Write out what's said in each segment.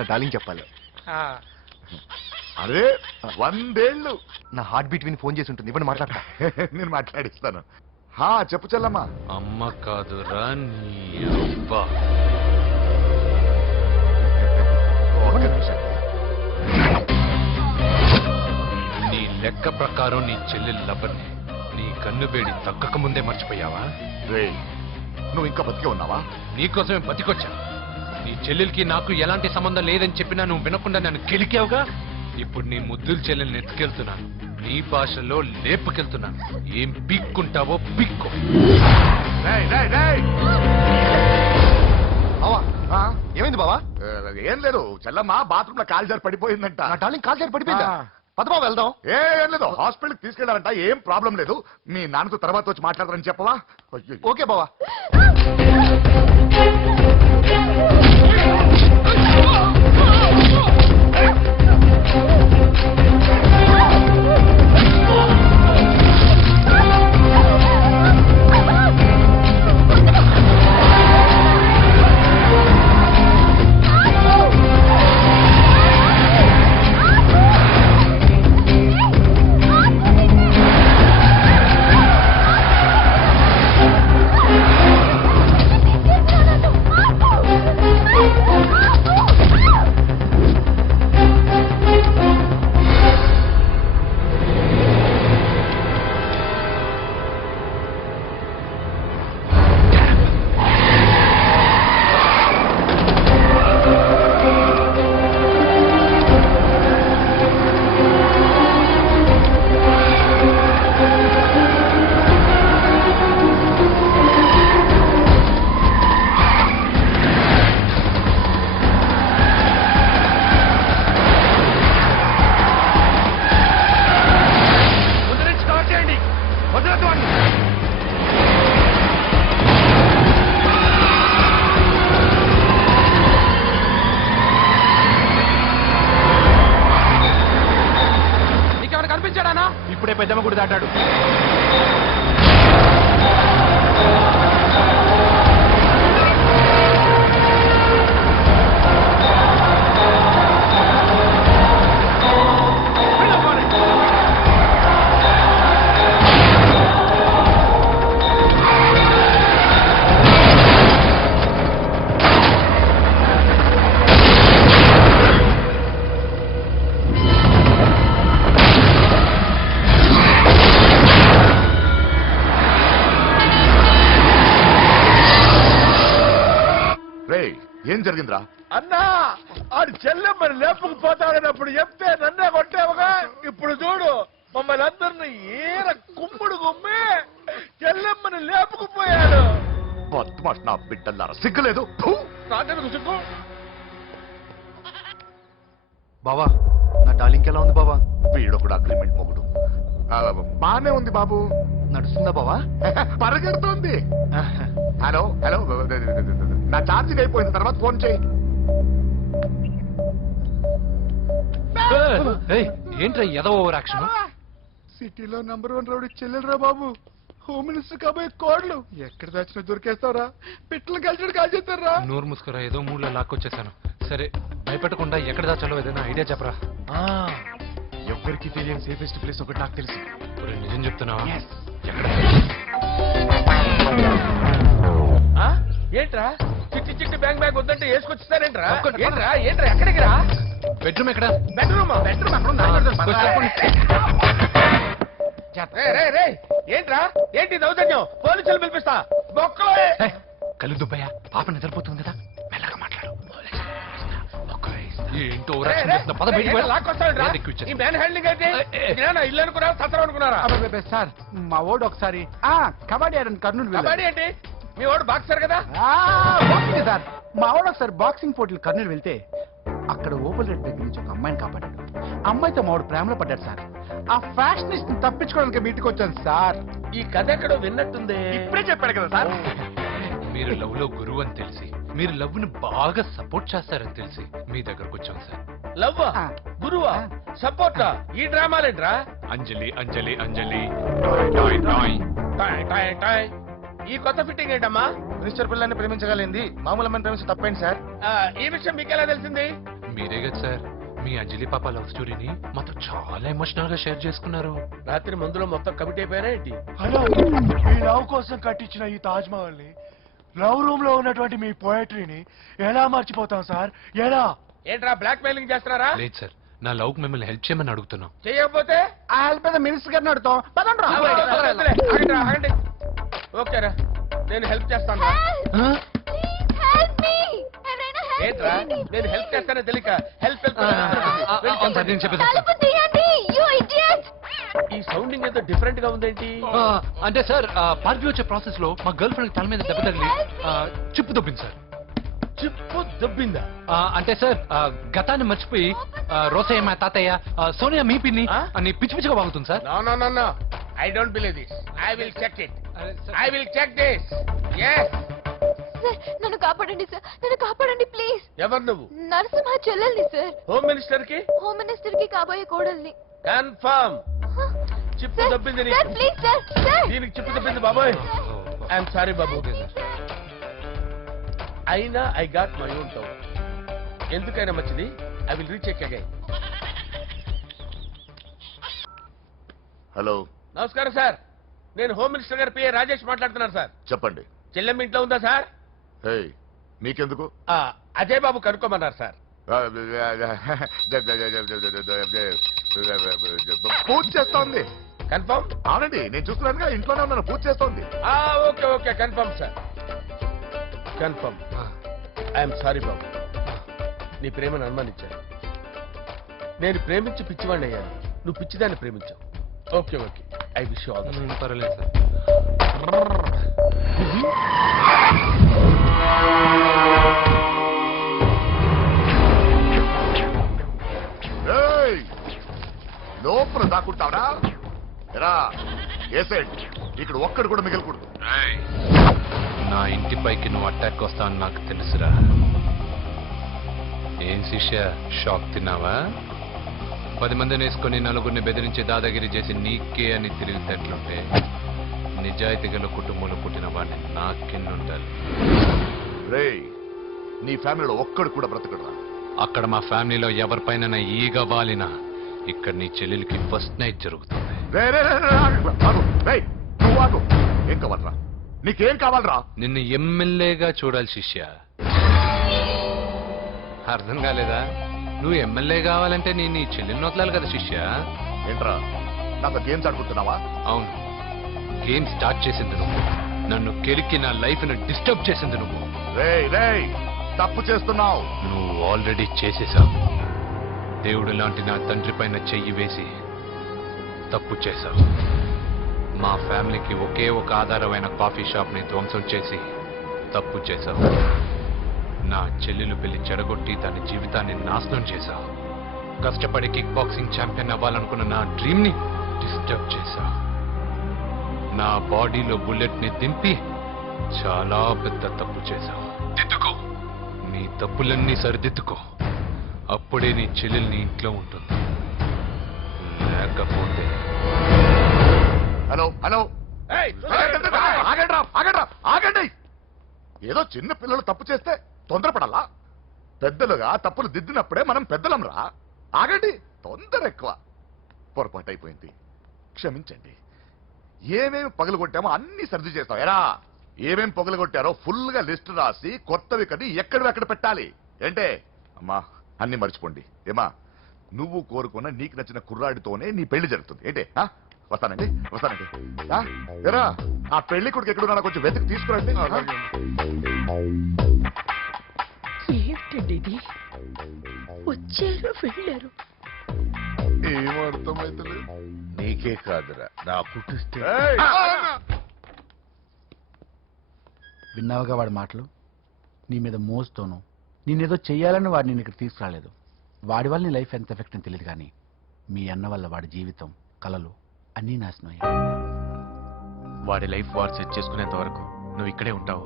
నా డార్లింగ్ చెప్పాలి. అరే 100 ఏళ్ళు నా హార్ట్ బీట్ విని ఫోన్ చేసి ఉంటుంది. ఇవ్వండి మాట్లాడతా. నేను మాట్లాడిస్తాను. చెప్పు చెల్లమ్మా. అమ్మ కాదురా నీ అబ్బా. ఒక్క నిమిషం. నీ లెక్క ప్రకారం నీ చెల్లెలు లబ్బని నీ కన్ను వేడి తగ్గక ముందే మర్చిపోయావా? రే నువ్వు ఇంకా బతికే ఉన్నావా? నీకోసమే బతికొచ్చా. నీ చెల్లెలకి నాకు ఎలాంటి సంబంధం లేదని చెప్పినా నువ్వు వినకుండా నన్ను గెలికావుగా. ఇప్పుడు నీ ముద్దులు చెల్లెల్ని ఎత్తుకెళ్తున్నాను. నీ భాషలో లేపుకెళ్తున్నాను. ఏం పీక్కుంటావో పీక్కో. ఏమైంది బావా? ఏం లేదు, చెల్లమ్మ బాత్రూమ్ లో కాలు జారి పడిపోయిందంట. నా డార్లింగ్ కాల్ జారి పడిపోయిందా? పద బావ వెళ్దాం. ఏం లేదు, హాస్పిటల్కి తీసుకెళ్లారంట. ఏం ప్రాబ్లం లేదు. మీ నాన్నతో తర్వాత వచ్చి మాట్లాడతారని చెప్పవా? ఓకే బావా. ఇప్పుడే పెద్దమ్మ గుడి దాటాడు. ఏం జరిగిందిరా? అన్నా ఆడు చెల్లెమ్మని లేపుకుపోతాడన్నప్పుడు చెప్తే నన్నే కొట్టావుగా. ఇప్పుడు చూడు మమ్మల్ని అందరిని ఏర కుమ్ముడు గుమ్మి చెల్లెమ్మని లేపుకుపోయాడు. నా బిడ్డల్లారా సిగ్గులేదు. నాకెందుకు సిగ్గు? బావా నా డార్లింగ్ ఎలా ఉంది బావా? వీడొకడు అగ్రిమెంట్ మొగుడు. బానే ఉంది బాబు. నడుస్తుందా బావా? పరిగెడుతుంది. హలో హలో, నా ఛార్జింగ్ అయిపోయిన తర్వాత ఫోన్ చేయి. ఏంట్రా ఎదో ఓవర్ యాక్షన్? సిటీలో నంబర్ 1 రౌడీ చెల్లెలరా బాబు. హోమ్ మినిస్టర్ కాబోయే కోడ్లు ఎక్కడ దాచినా దొరికేస్తారా? పిట్టలు కలిసి కాల్చేస్తారా? నోరు ముసుకురా, ఏదో మూడులో లాక్కొచ్చేసాను. సరే భయపెట్టకుండా ఎక్కడ దాచాలో ఏదైనా ఐడియా చెప్పరా. ఎవరికి తెలియని సేఫెస్ట్ ప్లేస్ ఒకటి నాకు తెలుసు. నిజం చెప్తున్నావా? ఎక్కడ? ఏంట్రా చిట్టి చిట్టి బ్యాంక్ బ్యాగ్ వద్దంటే వేసుకొచ్చిస్తారేంట్రా? ఏంట్రా ఏంట్రా ఎక్కడికి రా? బెడ్రూమ్ ఎక్కడ? బెడ్రూమ్ అక్కడ ఏంట్రా ఏంటి దౌర్జన్యం? పోలీసులు పిలిపిస్తా. కళ్ళు దుబ్బయ్యా, పాప నిద్రపోతుంది కదా, మెల్లగా మాట్లాడు. ఏంటో ఇల్లు అనుకున్నారా సత్రం అనుకున్నారా? సార్ మా ఓడు ఒకసారి కబడ్డీ ఆడని కర్నూలు కబడ్డీ ఏంటి? మీ వాడు బాక్సర్ కదా? సార్ మా వాడు ఒకసారి బాక్సింగ్ పోటీలు కర్నూలు వెళ్తే అక్కడ ఓపెల్ రెడ్ దగ్గర నుంచి ఒక అమ్మాయిని కాపాడాడు. అమ్మాయితో మా వాడు ప్రేమలో పడ్డాడు సార్. ఆ ఫ్యాషనిస్ట్ తప్పించుకోవడానికి మీటికి వచ్చాను సార్. ఈ కథ ఎక్కడో విన్నట్టుంది. ఇప్పుడే చెప్పాడు కదా సార్. మీరు లవ్ లో గురువు అని తెలిసి, మీరు లవ్ ను బాగా సపోర్ట్ చేస్తారని తెలిసి మీ దగ్గరకు వచ్చాం సార్. లవ్ గురువా సపోర్టా? ఈ డ్రామాలేంట్రా? అంజలి అంజలి అంజలి ఈ కొత్త ఫిట్టింగ్ ఏంటమ్మా? మినిస్టర్ పిల్లల్ని ప్రేమించగలిగింది మామూలు అమ్మని ప్రేమించి తప్పేంటి సార్? ఈ విషయం మీకెలా తెలిసింది? మీరే కదా సార్ మీ అంజలి పాప లవ్ స్టోరీని మాతో చాలా ఎమోషనల్ గా షేర్ చేసుకున్నారు. రాత్రి మందులో మొత్తం కమిట్ అయిపోయారా ఏంటి? హలో, మీ లవ్ కోసం కట్టించిన ఈ తాజ్ మహల్ ని, లవ్ రూమ్ లో ఉన్నటువంటి మీ పోయట్రీని ఎలా మర్చిపోతాం సార్? ఎలా? ఏంట్రా బ్లాక్ మెయిలింగ్ చేస్తున్నారా? లేదు సార్, నా లవ్ మిమ్మల్ని హెల్ప్ చేయమని అడుగుతున్నాం. చేయకపోతే ఆ హెల్ప్ ఏదో మినిస్టర్ గారిని అడుగుతాం. పదండి రా. వదిలే, ఆగండి రా, ఆగండి. ఓకేరా, నేను హెల్ప్ చేస్తాను రా. ఏంట్రా నేను హెల్ప్ చేస్తానో తెలియక హెల్ప్ అవును సార్, నేను చెప్పేది ఈ సౌండింగ్ ఏదో డిఫరెంట్ గా ఉందేంటి? అంటే సార్ పార్క్ వచ్చే ప్రాసెస్ లో మా గర్ల్ ఫ్రెండ్ తల మీద దెబ్బ తగిలి చిప్పు దొబ్బింది సార్. చిప్పు దొబ్బిందా? అంటే సార్ గతాన్ని మర్చిపోయి రోసయ్య మా తాతయ్య సోనియా మీ పిన్ని అని పిచ్చి పిచ్చిగా బాగుతుంది sir. No no no no, I don't believe this. I will check it. I will check this. yes. Sir నన్ను కాపాడండి సార్, నన్ను కాపాడండి ప్లీజ్. ఎవరు నువ్వు? నరసింహ చెల్లెల్ని సార్, హోమ్ మినిస్టర్ కి హోమ్ మినిస్టర్ కి కాబోయే కోడల్ని. కన్ఫర్మ్ చిప్పు సార్, దొబ్బింది సార్ నీకు. Please sir, sir. దీనికి చిప్పు దొబ్బింది బాబోయ్. ఐఎమ్ సారీ బాబు. అయినా I got my own town. ఎందుకైనా మంచిది, I will recheck again. Hello, నమస్కారం సార్, నేను హోమ్ మినిస్టర్ గారి పిఏ రాజేష్ మాట్లాడుతున్నాను సార్. చెప్పండి. చెల్లెమ్మ ఇంట్లో ఉందా సార్? హే, మీకెందుకు? అజయ్ బాబు కనుక్కోమన్నారు సార్. పూజ చేస్తోంది. కన్ఫర్మ్? అవునండి, నేను చూస్తున్నానుగా, ఇంట్లోనే ఉన్నాను, పూజ చేస్తోంది. Okay okay, confirm sir, confirm. I'm sorry బాబు, నీ ప్రేమను అనుమానించాను. నేను ప్రేమించి పిచ్చివాడిని అయ్యాను, నువ్వు పిచ్చిదాన్ని ప్రేమించావు. Okay okay, I wish you all the best. పర్వాలేదు సార్. ఏయ్, లోపల దాక్కుంటావరా? ఎరా ఏసెంట్, ఇక్కడ ఒక్కడు కూడా మిగలకూడదు. నా ఇంటి పైకి నువ్వు అటాక్ వస్తావని నాకు తెలుసురా. ఏం శిష్య, షాక్ తిన్నావా? 10 మందిని వేసుకొని నలుగురిని బెదిరించి దాదాగిరి చేసి నీకే అని తిరిగితేట్లుంటే నిజాయితీ గల కుటుంబంలో పుట్టిన వాడిని నాకెన్నుంటారు. రేయ్, నీ ఫ్యామిలీలో ఒక్కడు కూడా బ్రతకడరా? అక్కడ మా ఫ్యామిలీలో ఎవరిపైన ఈగ వాలినా ఇక్కడ నీ చెల్లెలికి ఫస్ట్ నైట్ జరుగుతుంది. నువ్వు ఆగు. ఏం కావాలరా? నీకేం కావాలరా? నిన్ను ఎమ్మెల్యేగా చూడాలి శిష్య. అర్థం కాలేదా? నువ్వు ఎమ్మెల్యే కావాలంటే నేను నీ చెల్లెల్ని వదలాలి కదా శిష్య. ఏంట్రా, నాతో గేమ్స్ ఆడుకుంటున్నావా? అవును, గేమ్ స్టార్ట్ చేసింది నువ్వు, నన్ను కెలికి నా లైఫ్ ను డిస్టర్బ్ చేసింది నువ్వు. రేయ్ రేయ్, తప్పు చేస్తున్నావు. నువ్వు ఆల్రెడీ చేసేసావు. దేవుడు లాంటి నా తండ్రి పైన చెయ్యి వేసి తప్పు చేశావు. మా ఫ్యామిలీకి ఒకే ఒక ఆధారమైన కాఫీ షాప్ ని ధ్వంసం చేసి తప్పు చేశావు. నా చెల్లెలు పెళ్లి చెడగొట్టి దాని జీవితాన్ని నాశనం చేశావు. కష్టపడి కిక్ బాక్సింగ్ ఛాంపియన్ అవ్వాలనుకున్న నా డ్రీమ్ ని డిస్టర్బ్ చేశావు. నా బాడీలో బుల్లెట్ ని దింపి చాలా పెద్ద తప్పు చేశావు. దిద్దుకో, నీ తప్పులన్నీ సరిదిద్దుకో, అప్పుడే నీ చెల్లెలు నీ ఇంట్లో ఉంటుంది. లేకపోతే హలో హలో, ఏయ్, ఆగండి రా, ఆగండి రా, ఆగండి. ఏదో చిన్న పిల్లలు తప్పు చేస్తే తొందరపడాలా? పెద్దలుగా తప్పులు దిద్దినప్పుడే మనం పెద్దలం రా. ఆగండి, తొందర ఎక్కువ. పొరపాటు అయిపోయింది, క్షమించండి. ఏమేమి పగలగొట్టామో అన్ని సర్ది చేస్తాం. ఎరా, ఏమేం పగలగొట్టారో ఫుల్ గా లిస్ట్ రాసి కొత్తవి కది ఎక్కడివి అక్కడ పెట్టాలి. ఏంటే అమ్మా, అన్ని మర్చిపోండి. ఏమా, నువ్వు కోరుకున్న నీకు నచ్చిన కుర్రాడితోనే నీ పెళ్లి జరుగుతుంది. ఏంటే వస్తానండి, వస్తానండి. ఎరా, ఆ పెళ్లి కొడుకు ఎక్కడున్నా కొంచెం వెతికి తీసుకురండి. ఏమిటండి ఇది? వచ్చారు వెళ్ళారు. ఏమర్థమైతే నీకే కాదురా, నా పుట్టిస్తే. విన్నావుగా వాడి మాటలు? నీ మీద మోస్తోను నేనేదో చెయ్యాలని వాడిని నేను ఇక్కడ తీసుకురాలేదు. వాడి వల్ల నీ లైఫ్ ఎంత ఎఫెక్ట్ అని తెలియదు, కానీ మీ అన్న వల్ల వాడి జీవితం, కలలు అన్నీ నాశనం అయ్యాయి. వాడి లైఫ్ వాడు సెట్ చేసుకునేంత వరకు నువ్వు ఇక్కడే ఉంటావు,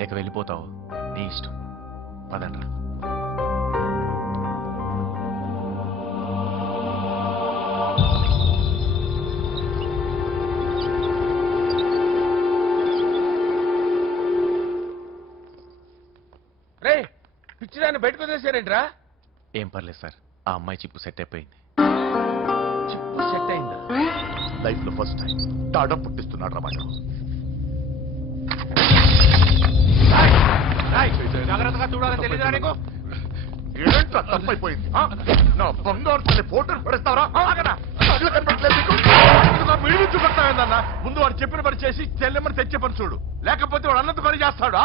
లేక వెళ్ళిపోతావు, నీ ఇష్టం. పదండ్రా. రే, పిచ్చిదాన్ని బయటకు వదిలేసారేంట్రా? ఏం పర్లేదు సార్, ఆ అమ్మాయి చిప్పు సెట్ అయిపోయింది. చిప్పు సెట్ అయిందా? లైఫ్ లో ఫస్ట్ టైం తాడం పుట్టిస్తున్నాడు రా వాడు. జాగ్రత్తగా చూడాలని తెలియదా నీకు? ఏంట్రా తప్పైపోయింది? ఆ? నా బంగారు తల్లి ఫోటోలు పడేస్తావరా? కళ్ళు కనపడట్లేదు నీకు? మీరు చూపెడతావేందన్నా? ముందు వాడు చెప్పిన పని చేసి చెల్లెమ్మని తెచ్చే పని చూడు, లేకపోతే వాడు అన్నది పని చేస్తాడు.